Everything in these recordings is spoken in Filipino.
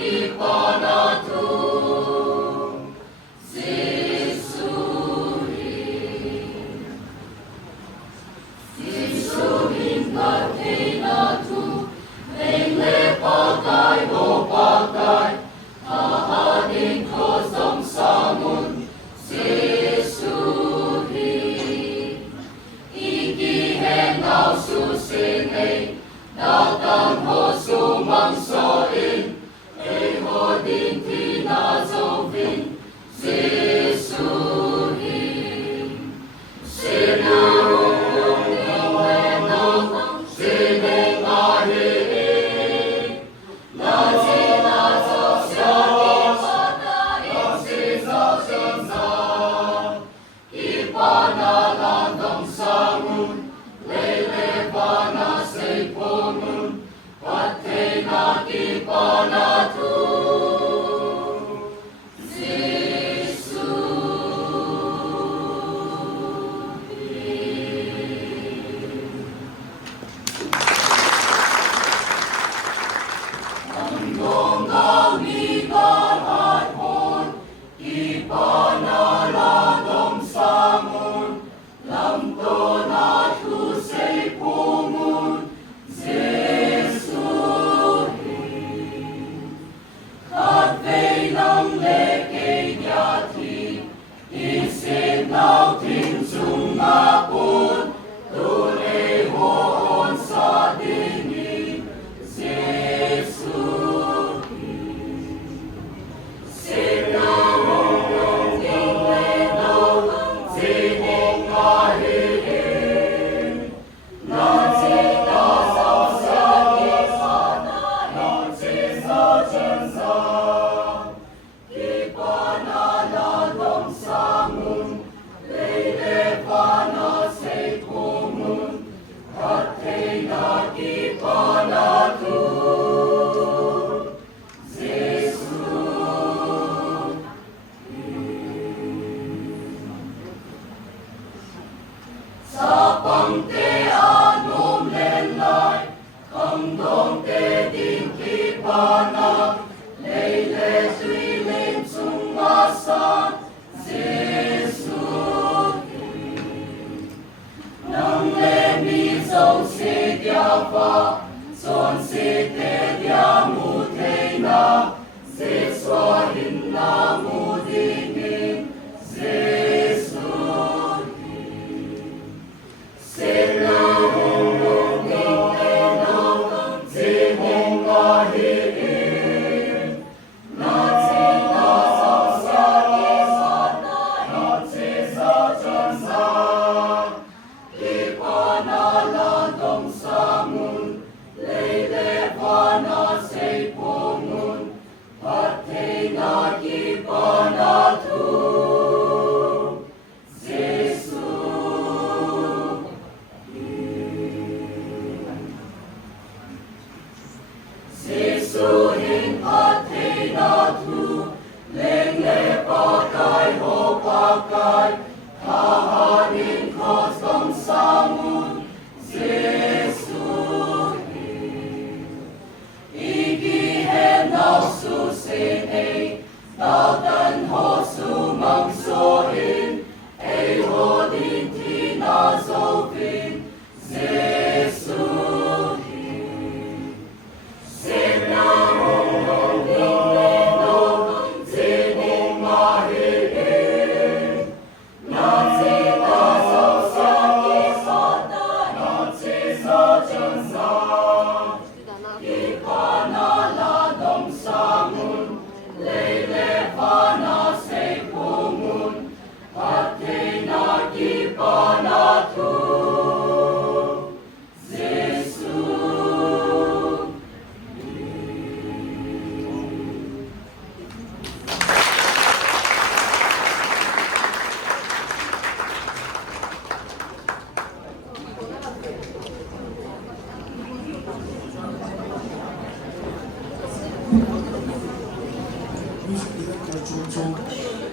Ipana tu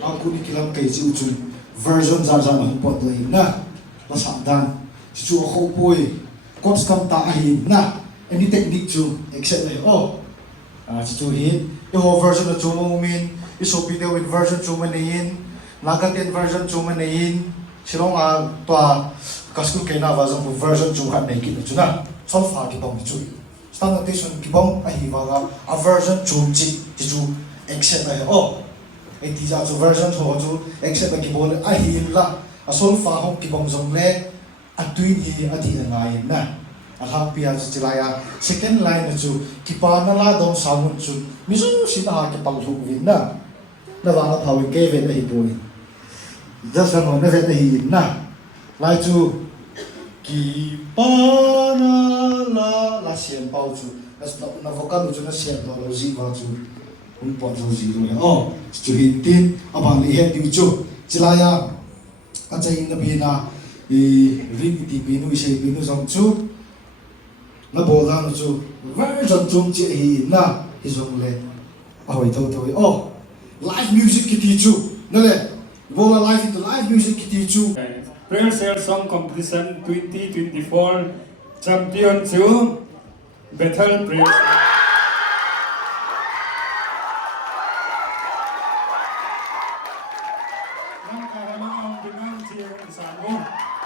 Aku ni kilang kay si Uchun version zaza ng pot lay na pasakdan si Chu ako po'y constant taahin na any technique Chu except lay si Chu hin yung version na Chu mumin isopi daw with version Chu manayin nagatin version Chu manayin silong tua kaskul kay na version Chu kan na ikit na Chu na solve hagi pa mo Chu stang te sun kibong a hi wanga a version chum chi chu accept ai ai ti za chu version ho chu accept a kibol a hi la a sol fa hong kibong zong le a tuin hi a ti ngai na a hang pia chu chilaya second line chu kipa na la dong samun chu mi su si na ke pal thu win na wanga phawi ke ve na hi boy just no na ve na hi na lai chu kipa na la sian pau chu na vocal chu na sian do lo zi wa chu un po zo zi lo chu hin tin abang li he ti chu chilaya a chai na bi na rin ti bi nu se bi nu zong chu na bo la no chu version chung chi hi na hi zong le ahoi to live music ki ti chu na le bo la live into live music ki ti chu Prayer Cell Song Competition 2024 Champion 2 Bethel Prayer. Ang karamang binang siya sa mo.